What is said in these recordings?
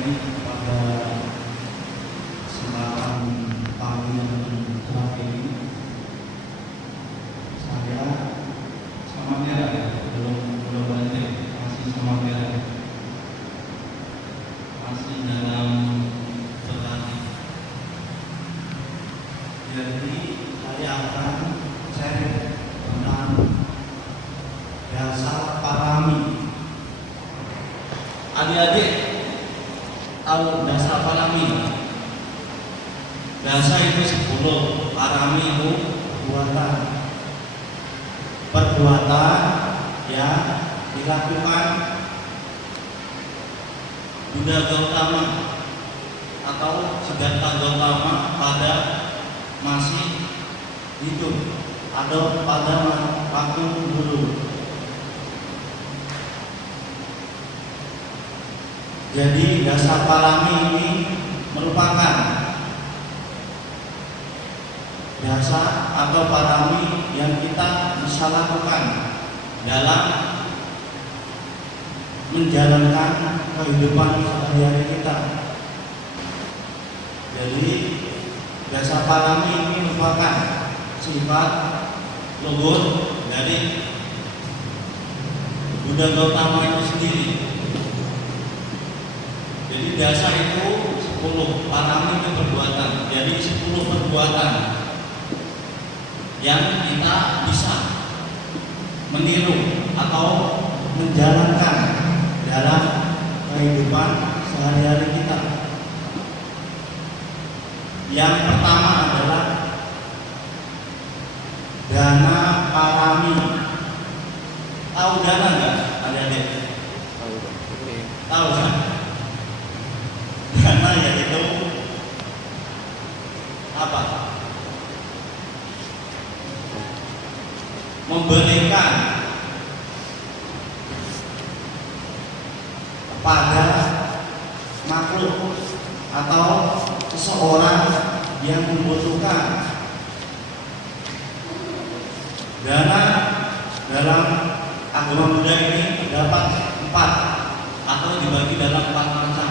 baik pada kesempatan pagi yang terakhir ini. Saya sama merah ya, belum balik, masih sama merah, masih dalam berlatih. Jadi saya akan share tentang dasar parami. Adik-adik tahu dasar parami? Dasar itu 10, parami itu perbuatan yang dilakukan Buddha Gautama atau Siddhartha Gautama pada masih hidup atau pada waktu dulu. Jadi dasar parami ini merupakan dasar atau parami yang kita bisa lakukan dalam menjalankan kehidupan sehari-hari kita. Jadi dasar parami ini merupakan sifat luhur dari Buddha Gautama itu sendiri. Jadi dasar itu 10, parami itu perbuatan. Jadi 10 perbuatan yang kita bisa meniru atau menjalankan dalam kehidupan sehari-hari kita. Yang pertama adalah dana parami. Tahu dana nggak? Adik-adik? Tahu kan? Dana yaitu apa? Memberikan kepada makhluk atau seseorang yang membutuhkan. Dana dalam agama Buddha ini terdapat 4 atau dibagi dalam 4 macam.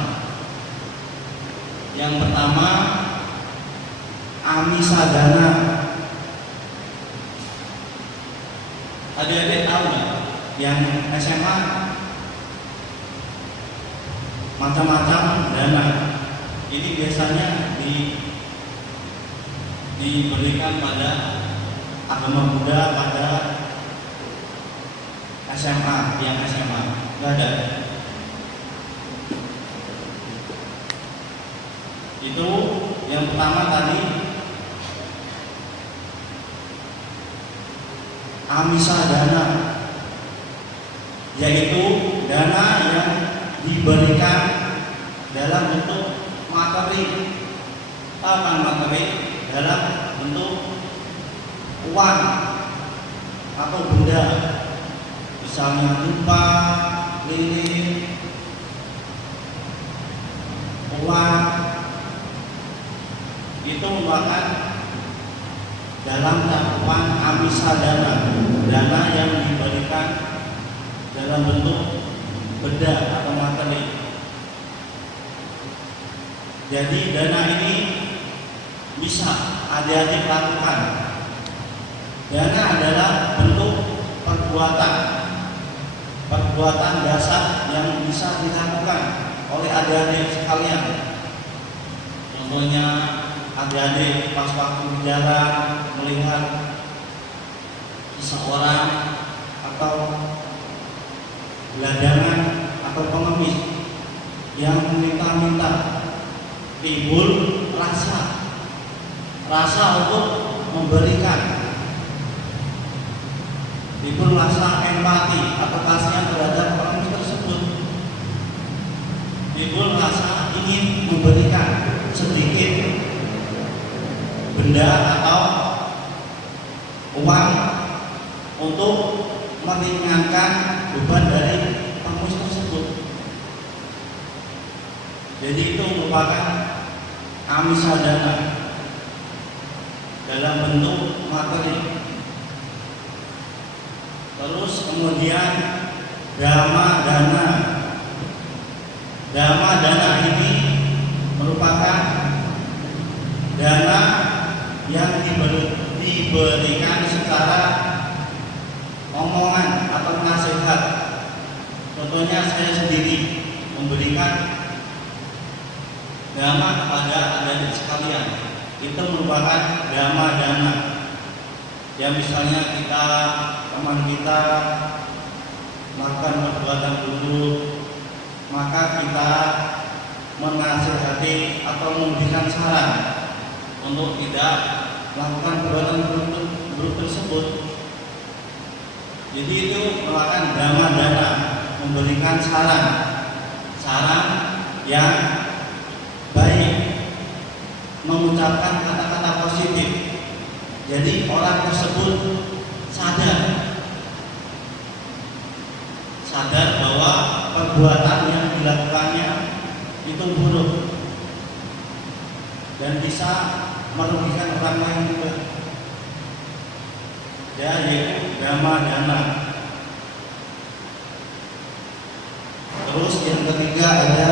Yang pertama, amisa dana. Adik-adik tahu nggak? Yang SMA macam-macam dana. Ini biasanya diberikan pada agama Buddha pada SMA, yang SMA nggak ada. Itu yang pertama tadi, amisa dana, yaitu dana yang diberikan dalam bentuk materi. Tahu kan materi? Dalam bentuk uang atau benda, misalnya rupa, lilin, uang. Itu merupakan dalam cakupan amisa dana, dana yang diberikan dalam bentuk benda atau materi. Jadi dana ini bisa adik-adik lakukan. Dana adalah bentuk perbuatan dasar yang bisa dilakukan oleh adik-adik sekalian. Contohnya adik-adik pas waktu berjalan melihat seseorang atau gelandangan atau pengemis yang meminta-minta, timbul rasa untuk memberikan, timbul rasa empati atau kasihan terhadap orang tersebut, timbul rasa ingin memberikan sedikit benda atau uang untuk meringankan beban dari pengemis tersebut. Jadi itu merupakan amisa dana dalam bentuk materi. Terus kemudian dhamma dana. dana ini merupakan dana yang diberikan secara omongan atau nasihat. Contohnya saya sendiri memberikan dana kepada adik-adik sekalian, itu merupakan dana. Ya misalnya teman kita melakukan perbuatan buruk, maka kita menasihati atau memberikan saran untuk tidak melakukan perbuatan buruk tersebut. Jadi itu merupakan dana, memberikan saran yang baik, mengucapkan kata-kata positif. Jadi orang tersebut sadar bahwa perbuatan yang dilakukannya itu buruk dan bisa merugikan orang lain juga. Ya, yaitu dana. Terus yang ketiga ada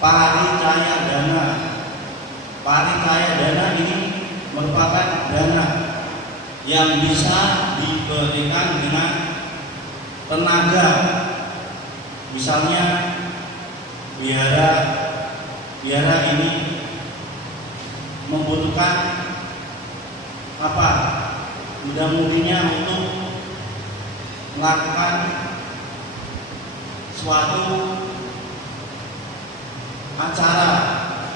paricaya dana. Paricaya dana ini merupakan dana yang bisa diberikan dengan tenaga. Misalnya biara ini membutuhkan mudah-mudinya untuk melakukan suatu acara,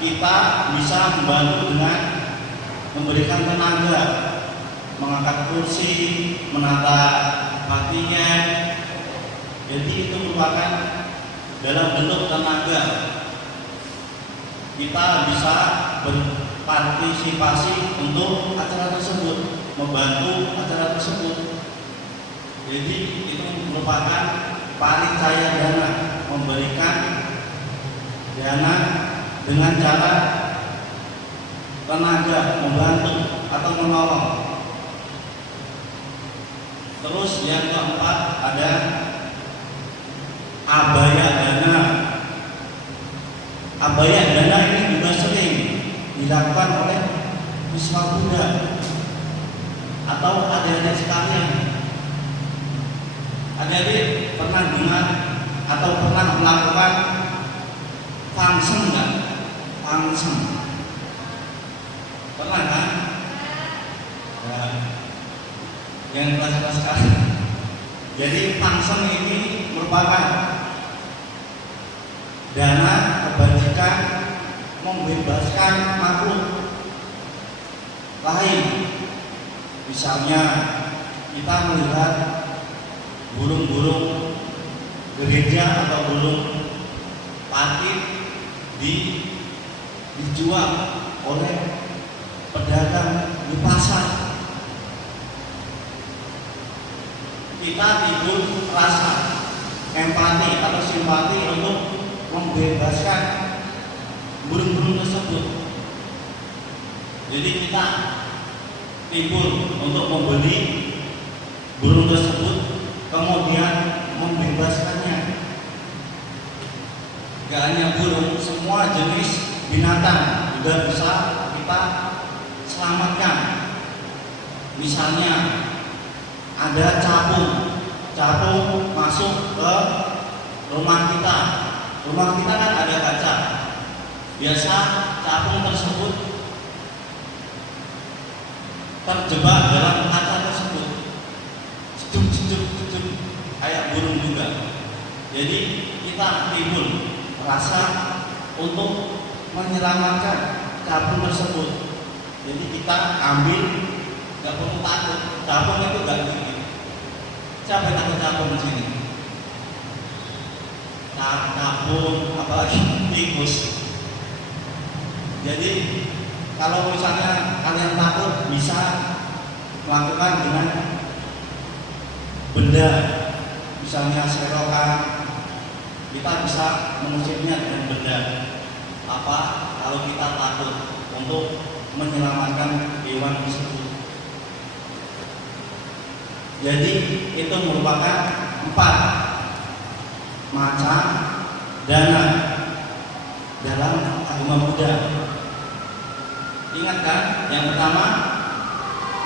kita bisa membantu dengan memberikan tenaga, mengangkat kursi, menata patien. Jadi itu merupakan dalam bentuk tenaga. Kita bisa berpartisipasi untuk acara tersebut, membantu acara tersebut. Jadi itu merupakan paricaya dana, memberikan dana dengan cara tenaga, membantu atau menolong. Terus yang keempat ada abaya dana. Abaya dana ini juga sering dilakukan oleh siswa muda atau adik-adik sekalian. Adik-adik pernah dengar atau pernah melakukan function enggak? Function pernah kan? Ya, yang kelas-kelas sekali. Jadi function ini merupakan dana kebajikan membebaskan makhluk lain. Misalnya kita melihat burung-burung gereja atau burung patih dijual oleh pedagang di pasar. Kita timbul rasa empati atau simpati untuk membebaskan burung-burung tersebut. Jadi kita timbul untuk membeli burung tersebut, kemudian membebaskannya. Gak hanya burung, semua jenis binatang juga bisa kita selamatkan. Misalnya ada capung masuk ke rumah kita. Rumah kita kan ada kaca. Biasa capung tersebut terjebak dalam kaca tersebut. Cejuk kayak burung juga. Jadi kita timbul rasa untuk menyelamatkan capung tersebut. Jadi kita ambil, nggak perlu takut. Capung itu nggak gigit. Siapa yang takut capung di sini? Capung, apalagi tikus. Jadi kalau misalnya kalian takut, bisa melakukan dengan benda, misalnya serokan. Kita bisa mengusirnya dengan benda. Kalau kita takut untuk menyelamatkan hewan tersebut. Jadi itu merupakan 4 macam dana dalam agama Buddha. Ingat kan? Yang pertama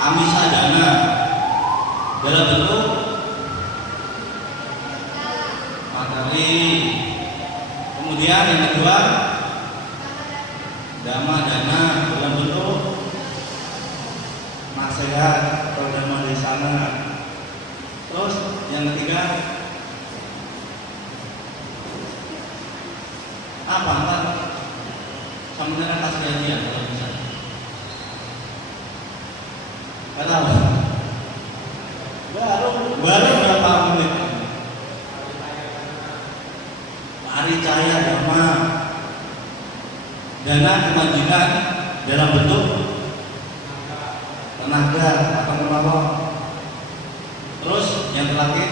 amisa dana dalam bentuk materi. Kemudian yang kedua dhamma dana dalam bentuk nasihat atau dhamma desana. Terus yang ketiga apa? Ntar sambil kasih hadiah kalau bisa. Tahu? Baru berapa menit? Hari cahaya dhamma, dana kebajikan dalam bentuk tenaga atau menolong. Terus yang terakhir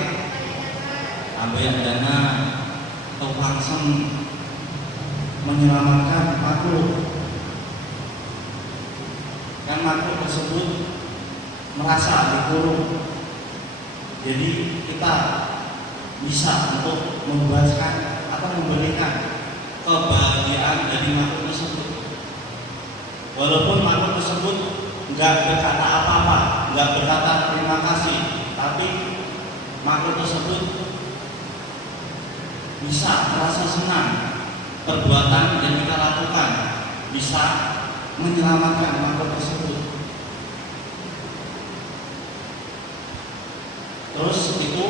ambil dana atau paksem menyelamatkan makhluk. Kan makhluk tersebut merasa dikurung, jadi kita bisa untuk membebaskan atau memberikan kebahagiaan dari makhluk tersebut. Walaupun makhluk tersebut nggak berkata apa-apa, nggak berkata terima kasih, tapi makhluk tersebut bisa merasa senang perbuatan yang kita lakukan, bisa menyelamatkan makhluk tersebut. Terus itu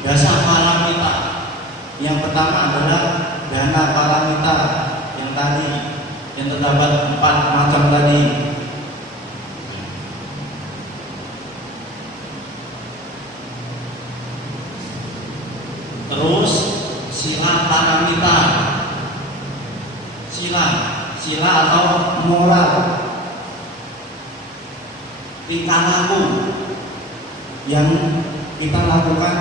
dasar paramita. Yang pertama adalah dana paramita yang tadi, yang terdapat 4 macam tadi. Terus sila paramita, sila atau moral, tingkah laku yang kita lakukan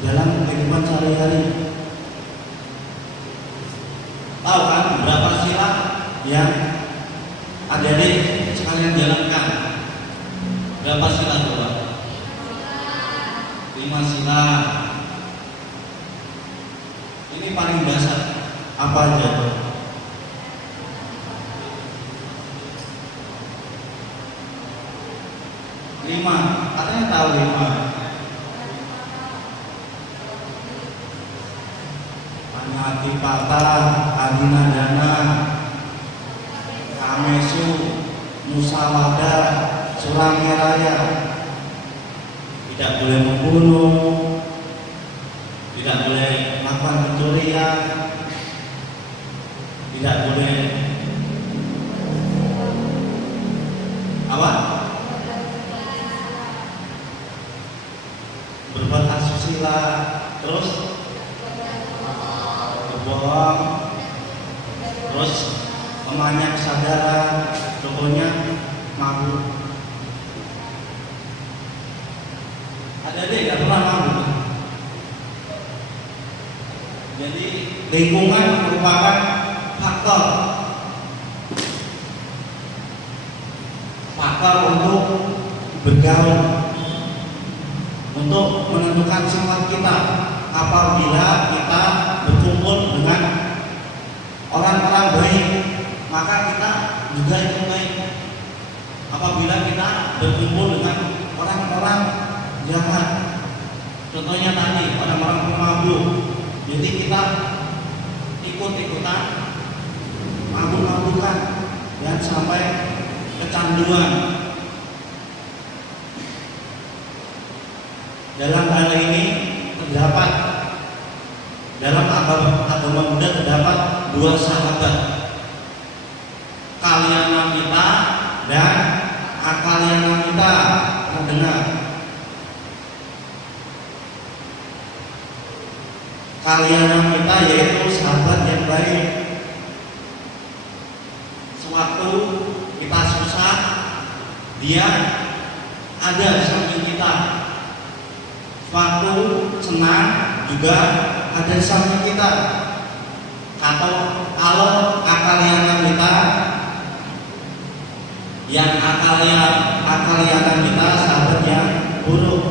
dalam kehidupan sehari-hari. Tahu kan berapa sila yang adik-adik sekalian jalankan? Berapa sila coba? 5 sila. Ini paling dasar apa aja? Lima, katanya tahu 5. Anatipata, adinadana, kamesu, musawada, surangeraya. Tidak boleh membunuh, tidak boleh melakukan pencurian, tidak boleh apa? Berbuat asusila, terus berbohong, terus memanjang kesadaran, pokoknya mabuk. Ada deh nggak pernah mabuk. Jadi lingkungan merupakan faktor untuk bergaul, untuk menentukan sikap kita. Apabila kita berkumpul dengan orang-orang baik, maka kita juga ikut baik. Apabila kita berkumpul dengan orang-orang jahat, contohnya tadi orang-orang pemabuk, jadi kita ikut-ikutan mabuk-mabukan dan sampai kecanduan. Dalam hal ini terdapat dalam agama Buddha terdapat 2 sahabat, Kalyanamita dan Akalyanamita. Mendengar Kalyanamita yaitu sahabat yang baik. Sewaktu kita susah, dia ada di samping kita. Waktu senang juga ada di samping kita. Atau kalau Akalyanamita, yang Akalyanamita sahabat yang buruk.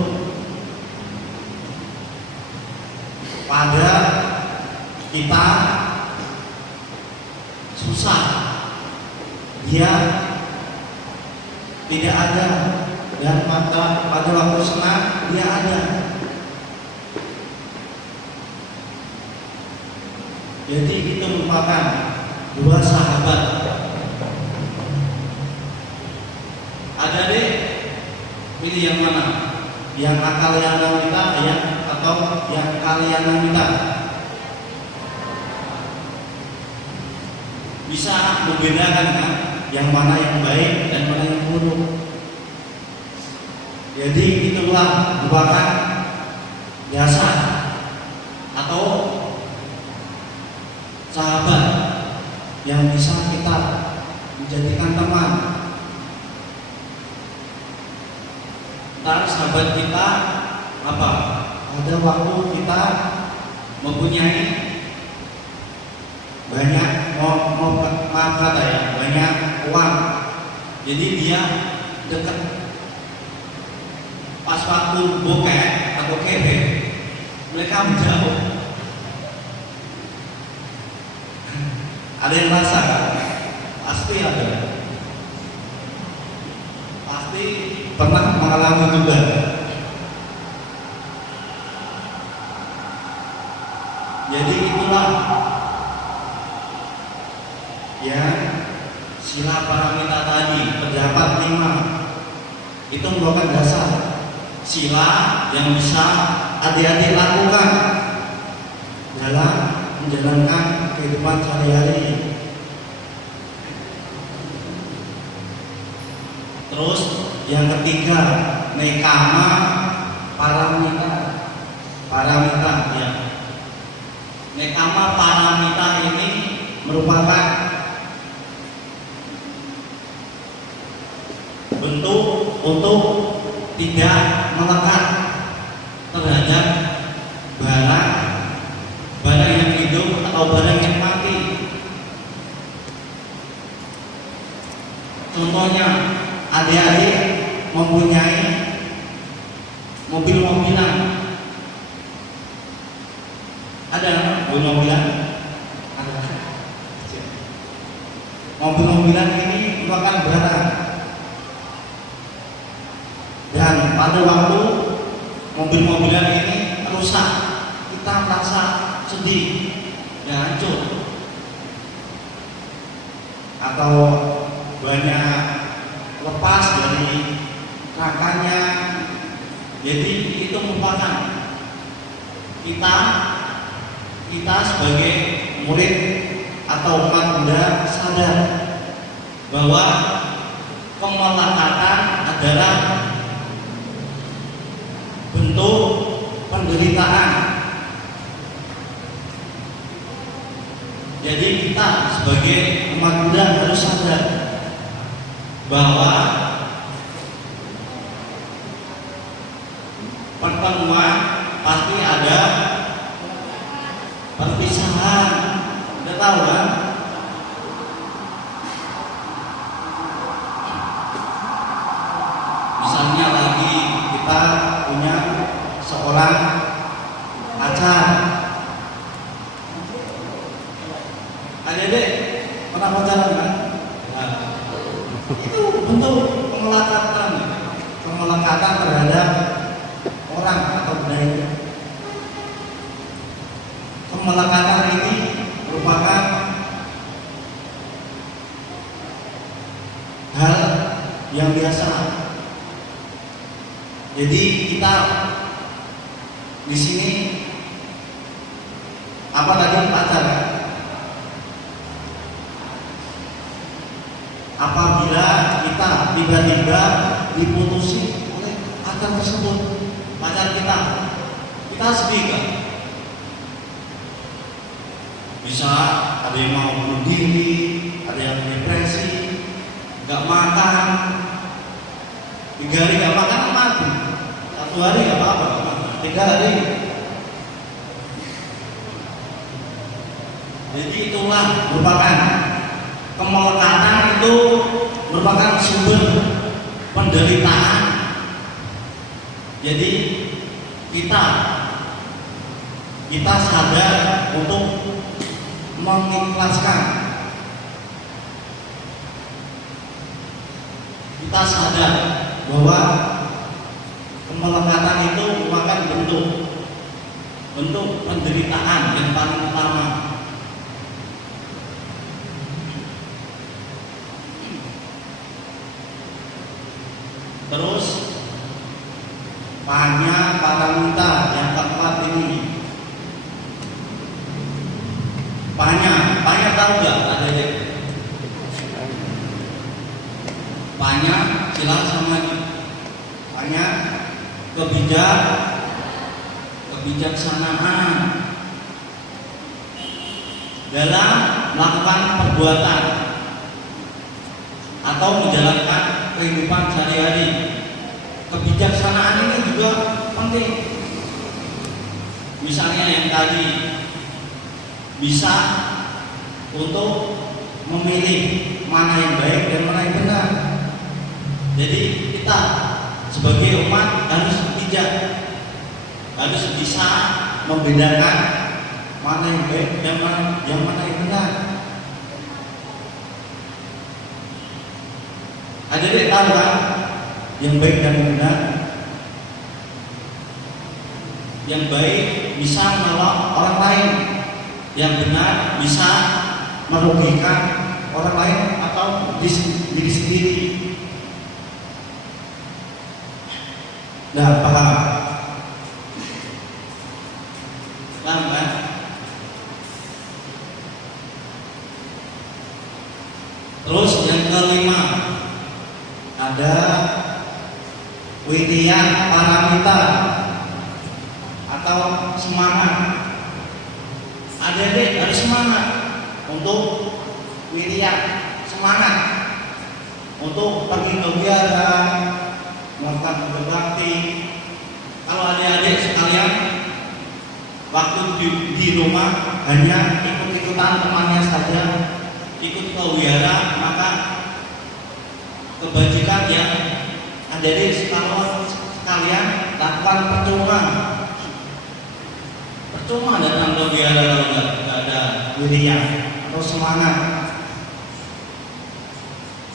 Pada kita susah, dia tidak ada, dan pada waktu senang dia ada. Jadi itu merupakan dua sahabat. Ada deh, pilih yang mana? Yang akal yang wanita, ya, atau yang kalian wanita? Bisa membedakan kan, yang mana yang baik dan mana yang buruk. Jadi itulah merupakan dasar atau sahabat yang bisa kita menjadikan teman. Ntar sahabat kita apa? Ada waktu kita mempunyai banyak maaf kata ya, banyak uang. Jadi dia dekat. Pas waktu bokeh atau kebe, mereka menjauh. Ada yang rasa kan? Pasti ada. Pasti pernah mengalami juga. Jadi itulah yang sila paramita tadi, terdapat 5. Itu merupakan dasar sila yang bisa adik-adik lakukan dalam menjalankan kehidupan sehari-hari. Terus yang ketiga, nekama paramita. Paramita ya. Nekama paramita ini merupakan bentuk untuk tidak melekat terhadap barang yang hidup atau barang yang mati. Contohnya, adik-adik mempunyai mobil-mobilan. Ada mobil-mobilan? Ada. Mobil-mobilan ini merupakan barang. Dan pada waktu mobil-mobilan ini rusak, kita merasa sedih, ya hancur, atau banyak lepas dari rangkanya. Jadi itu merupakan kita sebagai murid atau umat Buddha sadar bahwa kemelekatan adalah bentuk penderitaan. Jadi kita sebagai umat Buddha harus sadar bahwa pertemuan pasti ada perpisahan. Udah tahu kan? Misalnya lagi kita punya seorang pacar. Adik-adik pernah pacaran kan? Nah, itu bentuk pengelakatan terhadap orang atau budaya. Kemelekatan ini merupakan hal yang biasa. Jadi kita di sini apa tadi pacar? Apabila kita tiba-tiba diputusi oleh pacar tersebut, pacar kita sedih kan? Bisa ada yang mau bunuh diri, ada yang depresi, nggak makan, 3 hari nggak makan mati, 1 hari nggak apa-apa, 3 hari. Jadi itulah merupakan kemelekatan, itu merupakan sumber penderitaan. Jadi kita kita sadar untuk mengikhlaskan. Kita sadar bahwa kemelekatan itu merupakan bentuk penderitaan yang paling utama. Terus banyak paramita yang keempat ini. Banyak tahu nggak ada yang? Banyak jelas sama ini. Banyak kebijaksanaan dalam melakukan perbuatan atau menjalankan kehidupan sehari-hari. Kebijaksanaan ini juga penting. Misalnya yang tadi, bisa untuk memilih mana yang baik dan mana yang benar. Jadi kita sebagai umat harus bijak, harus bisa membedakan mana yang baik dan mana yang benar. Ada yang tahu kan yang baik dan benar? Yang baik bisa menolong orang lain, yang benar bisa merugikan orang lain atau diri sendiri. Nah, paham kan? Terus yang kelima ada widya paramita atau semangat. Adik-adik harus semangat untuk widya, semangat untuk pergi ke wihara, melakukan berbakti. Kalau adik-adik sekalian waktu di rumah hanya ikut-ikutan temannya saja, ikut ke wihara, maka kebajikan yang adik-adik sekalian lakukan percuma datang ke wihara kalau nggak ada widya atau semangat.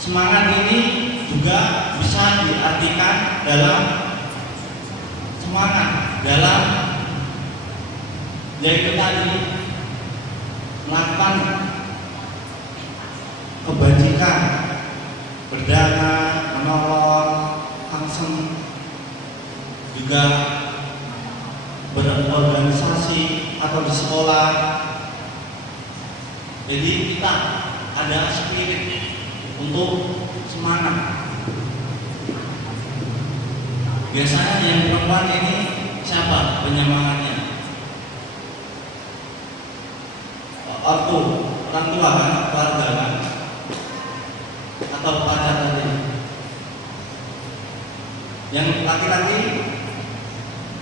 Semangat ini juga bisa diartikan dalam semangat dalam yaitu tadi melakukan kebajikan, berdagang, menolong, langsung juga berorganisasi atau di sekolah. Jadi kita ada spirit untuk semangat. Biasanya yang perempuan ini siapa penyemangatnya? Orang tua kan, keluarga kan, atau pacar tadi. Yang laki-laki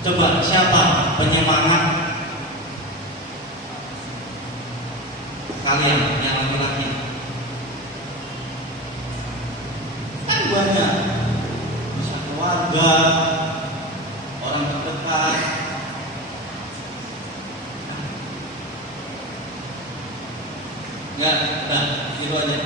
coba siapa penyemangat kalian yang laki-laki? Kan banyak, bisa keluarga, orang terdekat. Ya, udah, gitu aja.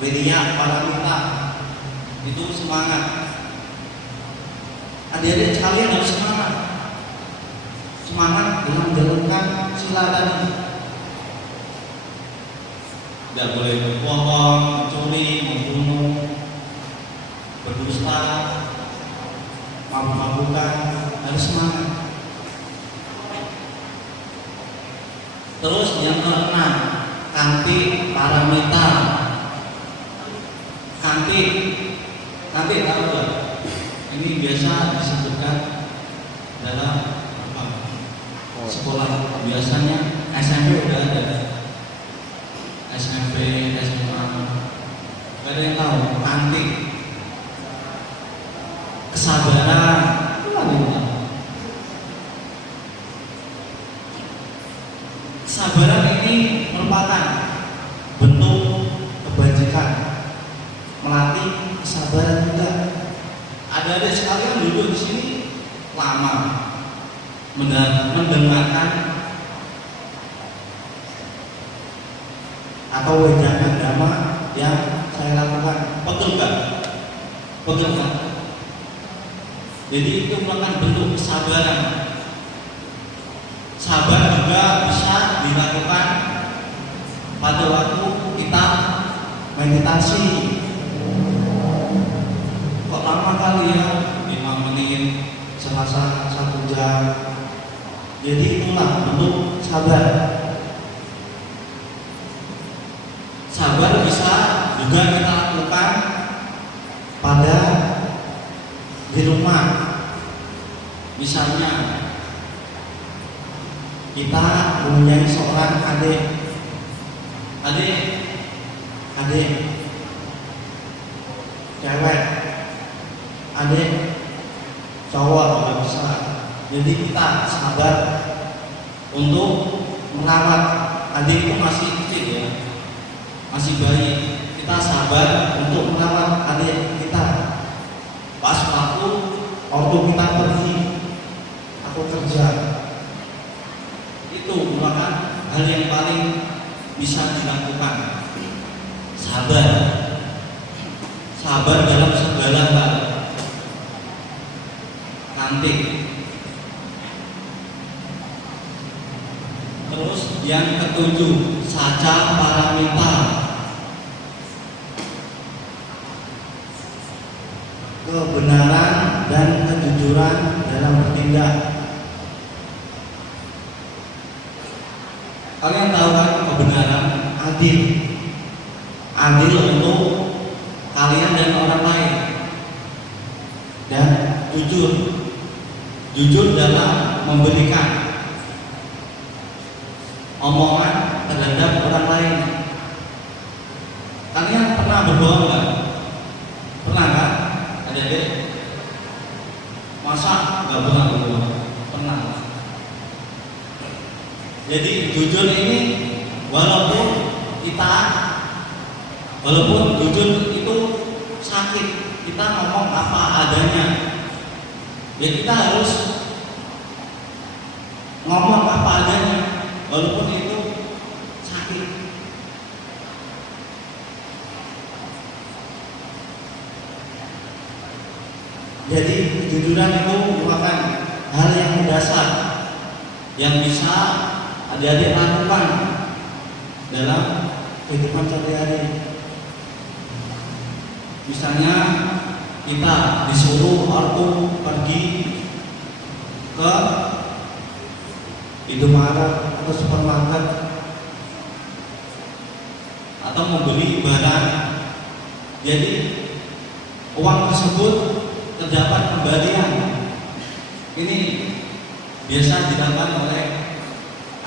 Widya paramita itu semangat. Adik-adik sekalian harus semangat. Semangat dengan menjalankan sila tadi. Tidak boleh berbohong, mencuri, membunuh, berdusta, mabuk-mabukan, harus semangat. Terus yang keenam, kanti paramita. Kanti tahu nggak? Ini biasa disebutkan dalam sekolah. Biasanya SMP udah ada, SMP, SMA. Gak ada yang tahu kanti. Kesabaran, itu lah yang tahu. Kesabaran ini merupakan bentuk kebajikan, melatih kesabaran juga. Ada sekalian duduk di sini lama mendengarkan atau wejangan drama yang saya lakukan. Betul nggak? Betul kan? Jadi itu merupakan bentuk kesabaran. Sabar juga bisa dilakukan pada waktu kita meditasi. Kok lama kali ya? 5 menit, selasa 1 jam. Jadi itulah bentuk sabar. Sabar bisa juga kita lakukan pada di rumah. Misalnya kita mempunyai seorang adik cewek, adik cowok nggak bisa. Jadi kita sabar untuk merawat. Adik itu masih kecil ya, masih bayi. Kita sabar untuk merawat adik kita. Pas waktu kita pergi, aku kerja, itu merupakan hal yang paling bisa dilakukan. Sabar dalam segala hal. Cantik. Terus yang ketujuh, saca paramita. Kebenaran dan kejujuran dalam bertindak. Kalian tahu kan kebenaran, adil untuk kalian dan orang lain, dan jujur dalam memberikan omongan terhadap orang lain. Kalian pernah berbohong nggak? Pernah kan? Adik-adik? Masa nggak pernah berbohong? Pernah. Jadi jujur ini walaupun jujur itu sakit, kita ngomong apa adanya, ya kita harus ngomong apa adanya walaupun itu sakit. Jadi kejujuran itu merupakan hal yang mendasar yang bisa adik-adik lakukan dalam kehidupan sehari-hari. Misalnya kita disuruh ortu pergi ke Indomaret atau supermarket atau membeli barang, jadi uang tersebut terdapat kembalian. Ini biasa dilakukan oleh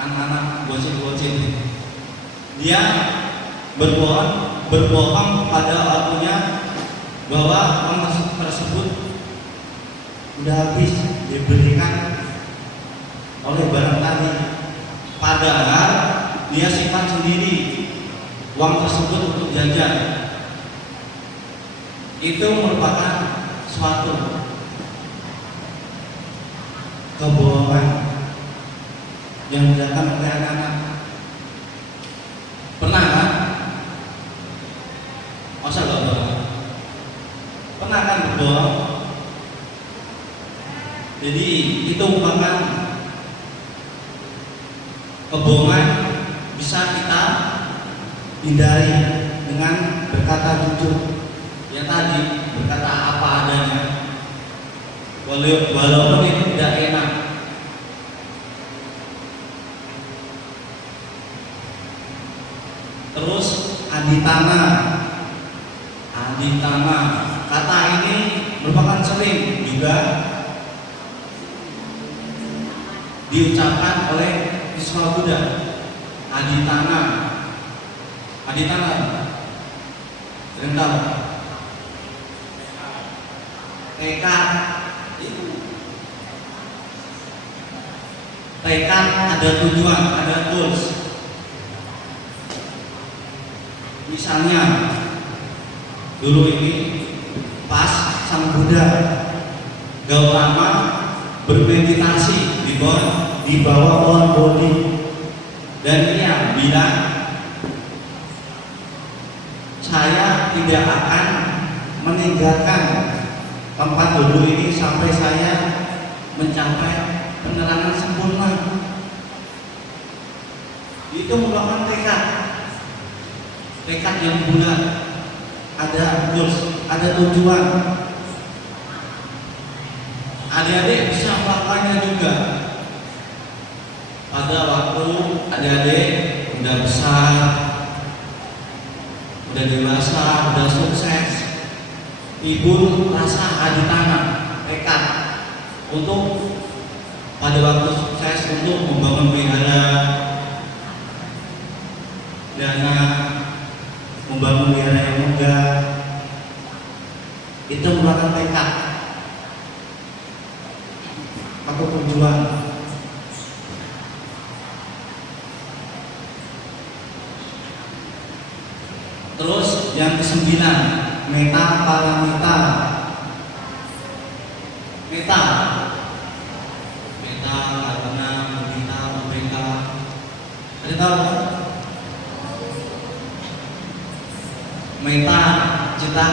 anak-anak gocil-gocil. Dia berbohong pada ortunya bahwa uang tersebut sudah habis diberikan oleh barang tadi, padahal dia simpan sendiri uang tersebut untuk jajan. Itu merupakan suatu kebohongan yang dilakukan oleh anak-anak. Pernah kan? Masa gak pernah? Pernah kan berbohong? Jadi itu merupakan kebohongan bisa kita hindari dengan berkata jujur. Ya tadi berkata apa adanya, walaupun itu tidak enak. Terus aditana, kata ini merupakan sering juga diucapkan oleh Islam Buddha. Aditana, kalian tahu? Tekad itu, tekad ada tujuan, ada goals. Misalnya dulu ini pas sang Buddha Gautama bermeditasi di bawah pohon Bodhi, dan ia bilang, saya tidak akan meninggalkan tempat duduk ini sampai saya mencapai penerangan sempurna. Itu merupakan tekad yang bulat, ada goals, ada tujuan. Adik-adik bisa melakukannya juga. Pada waktu adik-adik udah besar, udah dewasa, udah sukses, ibu rasa adu tangan, tekad untuk pada waktu sukses untuk membangun wihara, dana, membangun wihara yang megah, itu merupakan tekad atau tujuan. Terus yang ke-9, meta paramita. Meta karena meminta, meminta. Ada tahu? Meta cinta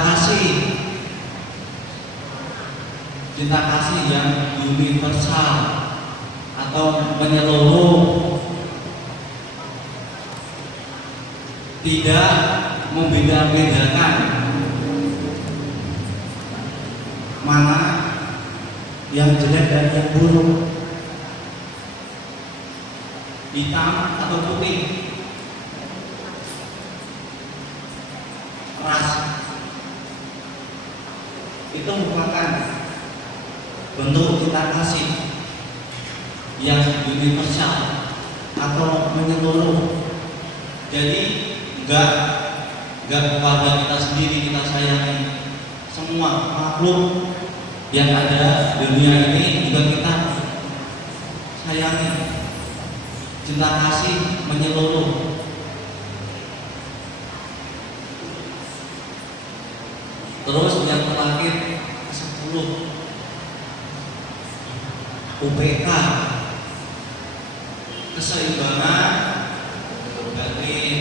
kasih yang universal atau menyeluruh, tidak membeda-bedakan mana yang jelek dan yang buruk, hitam atau putih, ras. Itu merupakan bentuk cinta kasih yang universal atau menyeluruh. Jadi enggak kepada kita sendiri kita sayangi, semua makhluk yang ada di dunia ini juga kita sayangi. Cinta kasih menyeluruh. Terus yang terakhir 10, UPK, keseimbangan batin.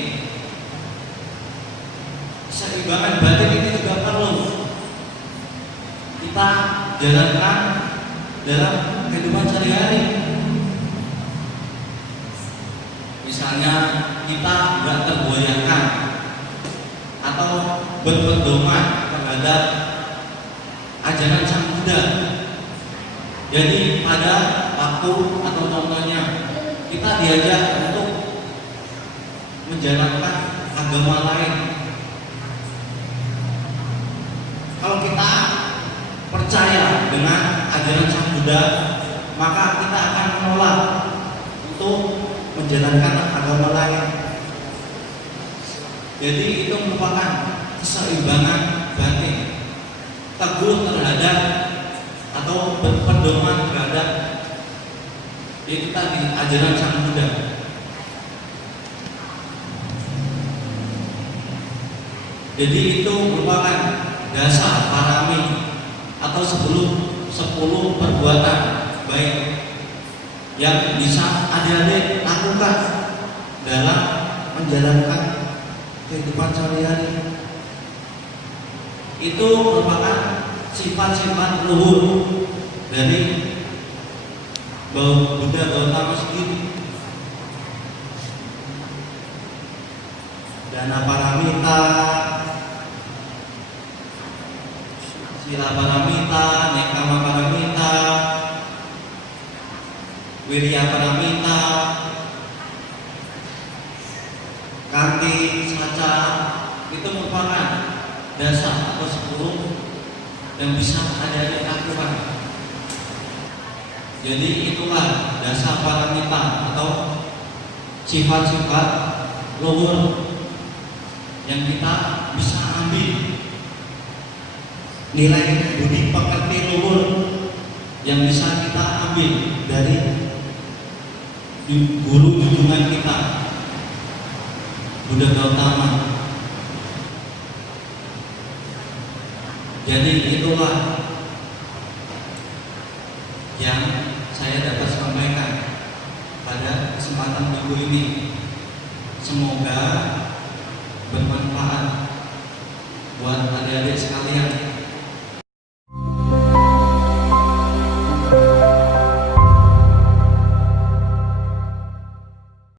Keseimbangan batin ini juga perlu kita jalankan dalam kehidupan sehari-hari. Misalnya kita nggak tergoyahkan atau berpedoman terhadap ajaran Sang Buddha. Jadi pada waktu atau contohnya kita diajak untuk menjalankan agama lain. Kalau kita percaya dengan ajaran Sang Buddha, maka kita akan menolak untuk menjalankan agama lain. Jadi itu merupakan keseimbangan batin, teguh terhadap atau berpedoman terhadap itu tadi ajaran Sang Buddha. Jadi itu merupakan dasar parami atau 10 perbuatan baik yang bisa adik-adik lakukan dalam menjalankan kehidupan sehari-hari. Itu merupakan sifat-sifat luhur dari Buddha Gautama sendiri. Dana paramita, sila paramita, nekama paramita, wirya paramita, kanti, saca, itu merupakan dasar atau 10 yang bisa ada lakukan. Jadi itulah dasar paramita atau sifat-sifat luhur yang kita bisa ambil, nilai budi pekerti luhur yang bisa kita ambil dari guru junjungan kita Buddha Gautama. Jadi itulah yang saya dapat sampaikan pada kesempatan minggu ini. Semoga bermanfaat buat adik-adik sekalian.